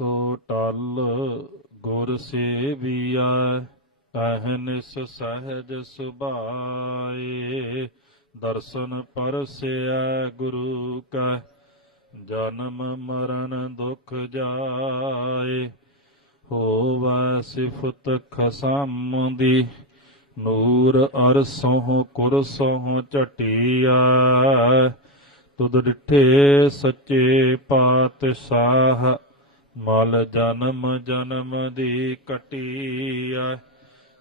ਰਹੋ ਟਲ ਗੁਰ ਸੇਵੀਆ ਅਹਨਿਸ ਸਹਿਜ ਸੁਭਾਏ। ਦਰਸ਼ਨ ਪਰਸਿਆ ਗੁਰੂ ਕਾ, ਜਨਮ ਮਰਨ ਦੁਖ ਜਾਏ। ਹੋਵੈ ਸਿਫਤ ਖਸਮ ਦੀ ਨੂਰ ਅਰਸੋਂ ਕੁਰਸੋਂ ਝਟਿਆ ਤੁਧ ਡਿਠੇ ਸੱਚੇ ਪਾਤਸ਼ਾਹ ਮਲ ਜਨਮ ਜਨਮ ਦੀ ਕਟਿਆ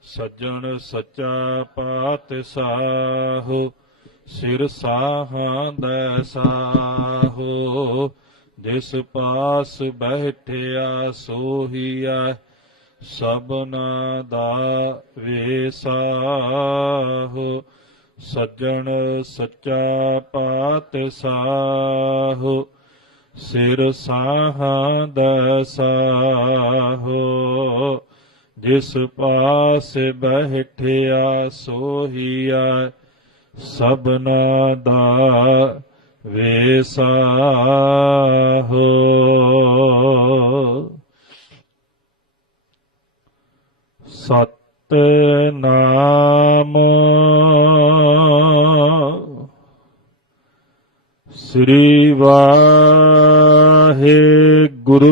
ਸੱਜਣ ਸੱਚਾ ਪਾਤ ਪਾਤਸ਼ਾਹ, ਸਿਰ ਸਾਹਾਂ ਦਾ ਸਾਹੋ, ਜਿਸ ਪਾਸ ਬੈਠਿਆ ਸੋਹੀਆ ਸਭਨਾ ਦਾ ਵੇਸਾਹੋ, ਸੱਜਣ ਸੱਚਾ ਪਾਤ ਪਾਤਸ਼ਾਹ। ਸਿਰ ਸਾਹਾਂ ਦਾ ਸਾਹੋ ਜਿਸ ਪਾਸ ਬੈਠਿਆ ਸੋਹੀਆ ਸਭਨਾ ਦਾ ਵੇਸਾਹੋ। ਸਤਨਾਮ ਸ੍ਰੀ ਵਾਹਿਗੁਰੂ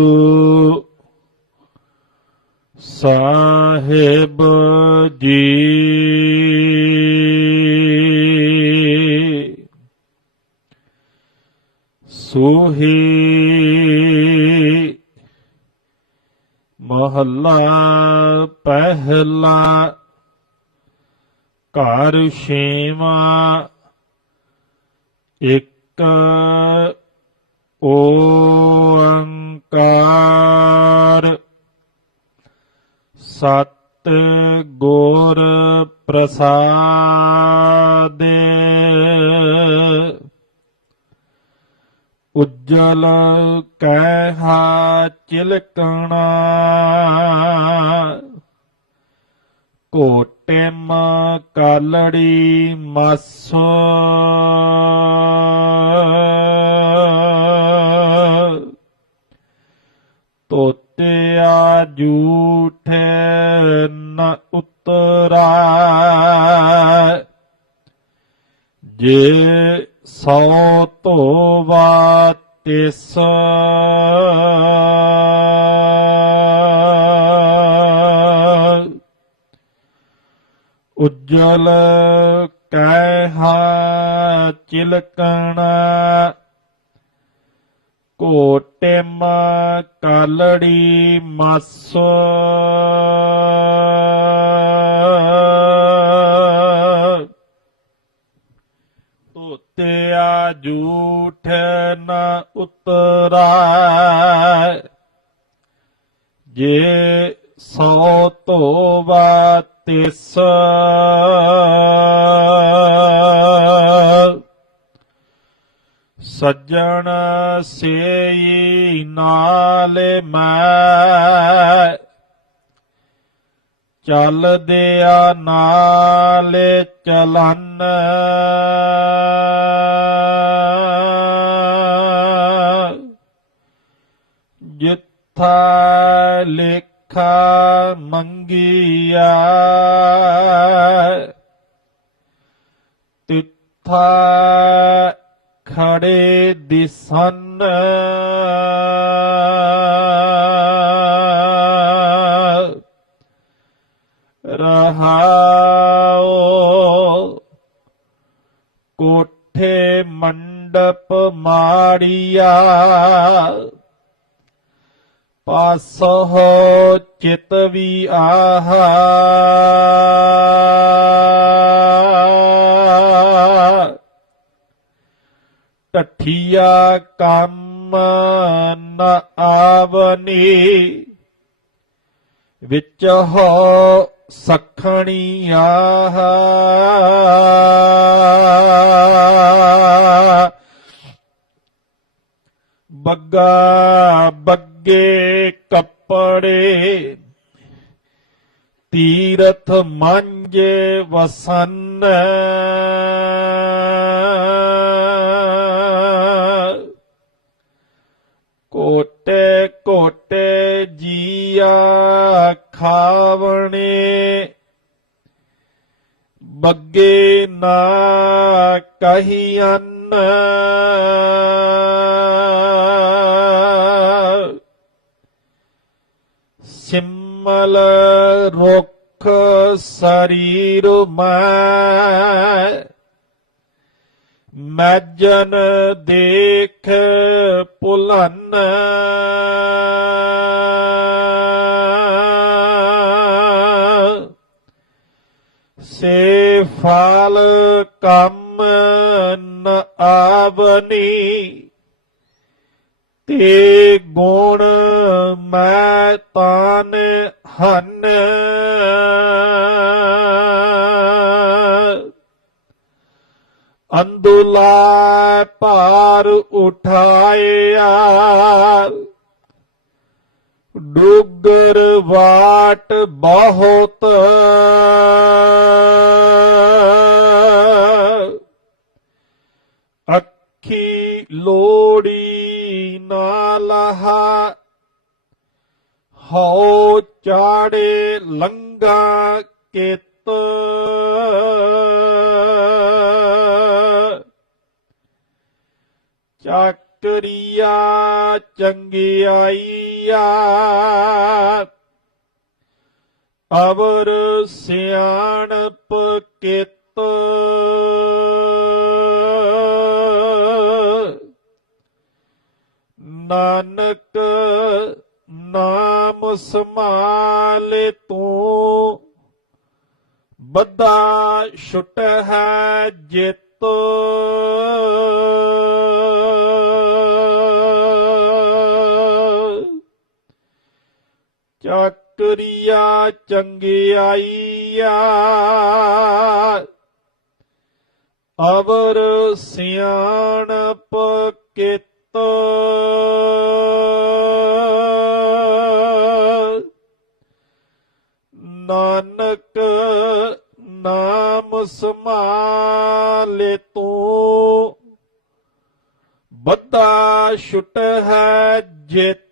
ਸਾਹਿਬ ਜੀ ਸੋਹੀ ਮਹੱਲਾ ਪਹਿਲਾ ਘਰ ਛੇਵਾ ਇੱਕ ਓੰਕਾਰ ਸਤ ਗੁਰ ਪ੍ਰਸਾਦਿ ਉਜਲ ਕਹਿਹਾ ਚਿਲਕਣਾ ਕੋਟਿਮ ਕਾਲੜੀ ਮਸ ਜੂਠ ਨ ਉਤਰਾ ਜੇ ਸੋ ਧੋਵਾ ਤਿਸ ਉਜਲ ਕਹਿਹਾ ਚਿਲਕਣਾ ਕੋਟਿਮ ਕਾਲੜੀ ਮਸ। ਤੋਤਿਆ ਜੂਠ ਨ ਉਤਰਾ ਜੇ ਸੋ ਧੋਵਾ ਤਿਸ। ਸੱਜਣ ਸੇਈ ਨਾਲ ਮੈਂ। ਚੱਲਦਿਆ ਨਾਲ ਚਲਨ। ਜਿੱਥਾ ਲੇਖਾ ਮੰਗਿਆ ਤਿੱਥਾ ਖੜੇ ਦਿਸਨ। ਰਹਾਓ ਕੋਠੇ ਮੰਡਪ ਮਾੜੀਆ ਪਾਸੋ ਚਿਤ ਵੀ ਆਹਾ। ਟਠੀਆ ਕੰਮ ਨ ਆਵਨੀ। ਵਿੱਚ ਹੋ ਸਖਣੀ ਆਹ ਬੱਗਾ ਬੱਗੇ ਕੱਪੜੇ ਤੀਰਥ ਮੰਜੇ ਵਸਨ। ਕੋਟੇ ਕੋਟੇ ਜੀਆ ਖਾਵਣੇ। ਬੱਗੇ ਨਾ ਕਹੀ ਅੰਨ ਸਿਮਲ ਰੁਖ ਸਰੀਰ ਮੈਂ। ਮੈਜਨ ਦੇਖ ਭੁਲਨ ਸੇ ਫਲ ਕੰਮ ਨ ਆਵਨੀ। ਤੇ ਗੁਣ ਮੈਂ ਤਾਨ ਹਨ। ਦੁਲਾ ਭਾਰ ਉਠਾਇਆ। ਡੁੱਗਰ ਵਾਟ ਬਹੁਤ। ਅੱਖੀ ਲੋੜੀ ਨਾ ਲਹਾ ਹਉ ਚਾੜੇ ਲੰਗਾ ਕਿਤ। ਚੱਕਰੀਆ ਚੰਗਿਆਈਆ। ਅਵਰ ਸਿਆਣਪ ਕਿਤ। ਨਾਨਕ ਨਾਮ ਸਮਾਲੇ ਤੂੰ। ਬੱਦਾ ਛੁੱਟ ਹੈ ਜਿਤ। ਚੱਕਰੀਆ ਚੰਗਿਆਈਆ। ਅਵਰ ਸਿਆਣਪ ਕਿਤ ਨਾਨਕ ਨਾਮ ਸਮਾਲੇ ਤੂੰ। ਬੱਦਾ ਛੁਟ ਹੈ ਜਿਤ।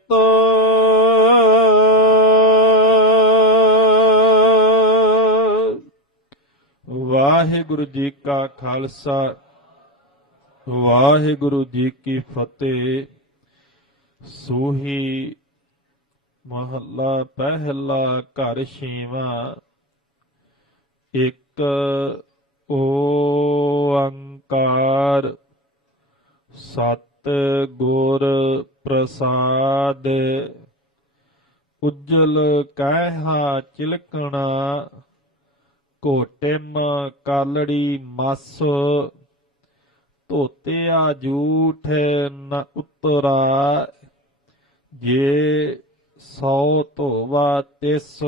ਵਾਹਿਗੁਰੂ ਜੀ ਕਾ ਖਾਲਸਾ, ਵਾਹਿਗੁਰੂ ਜੀ ਕੀ ਫਤਿਹ। ਸੋਹੀ ਮਹੱਲਾ ਪਹਿਲਾ ਘਰ ਛੇਵਾਂ, ਇੱਕ ਓੰਕਾਰ ਸਤ ਗੁਰ ਪ੍ਰਸਾਦ, ਉਜਲ ਕਹਿਹਾ ਚਿਲਕਣਾ ਕੋਟਿਮ ਕਾਲੜੀ ਮਸ ਧੋਤਿਆ ਝੂਠ ਨ ਉਤਰਾ ਜੇ ਸੌ ਧੋਵਾ ਤਿਸ।